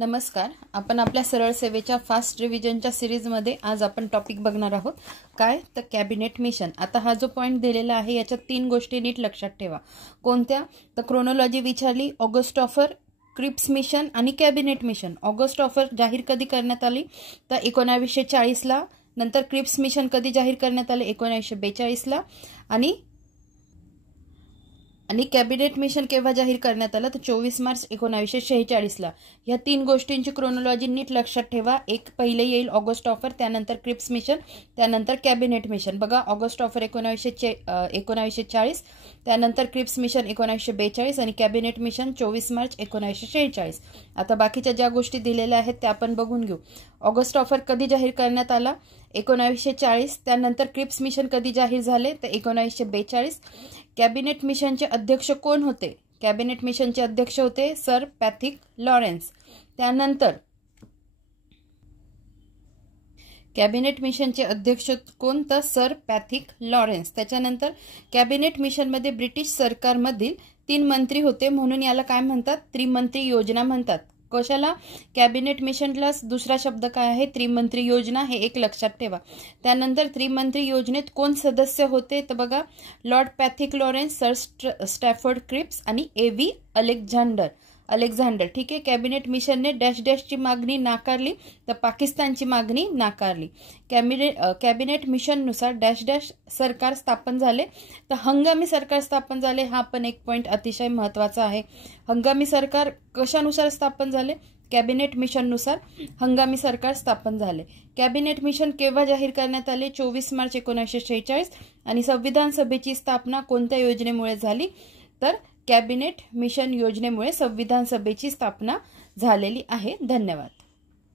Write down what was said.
नमस्कार. आपण आपल्या सरळ सेवेच्या फास्ट रिव्हिजनच्या सीरीजमध्ये आज आपण टॉपिक बघणार आहोत. काय तर कॅबिनेट मिशन. आता हा जो पॉइंट दिलेला आहे याच्यात 3 गोष्टी नीट लक्षात ठेवा. कोणत्या? तर क्रोनोलॉजी विचारली, ऑगस्ट ऑफर, क्रिप्स मिशन आणि कॅबिनेट मिशन. ऑगस्ट ऑफर जाहीर कधी करण्यात आली तर 1940 ला. नंतर क्रिप्स मिशन कधी जाहीर करण्यात आले? 1942 ला. आणि कॅबिनेट मिशन केव्हा जाहीर करण्यात आलं तर 24 मार्च 1946 ला. ह्या 3 गोष्टींची क्रोनोलॉजी नीट लक्षात ठेवा. एक पहिले येईल ऑगस्ट ऑफर, त्यानंतर क्रिप्स मिशन, त्यानंतर कॅबिनेट मिशन. बघा, ऑगस्ट ऑफर 1940, त्यानंतर क्रिप्स मिशन 1942 आणि कॅबिनेट मिशन 24 मार्च 1946. आता बाकीच्या ज्या गोष्टी दिलेल्या आहेत त्या आपण बघून घेऊ. ऑगस्ट ऑफर कधी जाहीर करण्यात आला? 1940. त्यानंतर क्रिप्स मिशन कधी जाहीर झाले तर 1942. कॅबिनेट मिशनचे अध्यक्ष कोण होते? कॅबिनेट मिशनचे अध्यक्ष होते सर पॅथिक लॉरेन्स. त्यानंतर कॅबिनेट मिशनचे अध्यक्ष कोण तर सर पॅथिक लॉरेन्स. त्याच्यानंतर कॅबिनेट मिशनमध्ये ब्रिटिश सरकारमधील 3 मंत्री होते, म्हणून याला काय म्हणतात? त्रिमंत्री योजना म्हणतात. कशाला? कॅबिनेट मिशनला दुसरा शब्द काय आहे? त्रिमंत्री योजना. हे एक लक्षात ठेवा. त्यानंतर त्रिमंत्री योजनेत कोण सदस्य होते तर बघा, Lord Pethick Lawrence, sir Stafford Cripps आणि A.V. अलेक्झांडर. ठीक आहे. कॅबिनेट मिशनने डॅश डॅशची मागणी नाकारली तर पाकिस्तानची मागणी नाकारली. कॅबिनेट मिशननुसार डॅश डॅश सरकार स्थापन झाले तर हंगामी सरकार स्थापन झाले. हा पण एक पॉइंट अतिशय महत्त्वाचा आहे. हंगामी सरकार कशानुसार स्थापन झाले? कॅबिनेट मिशननुसार हंगामी सरकार स्थापन झाले. कॅबिनेट मिशन केव्हा जाहीर करण्यात आले? 24 मार्च 1946. आणि संविधान सभेची स्थापना कोणत्या योजनेमुळे झाली तर कॅबिनेट मिशन योजनेमुळे संविधान सभेची स्थापना झालेली आहे. धन्यवाद.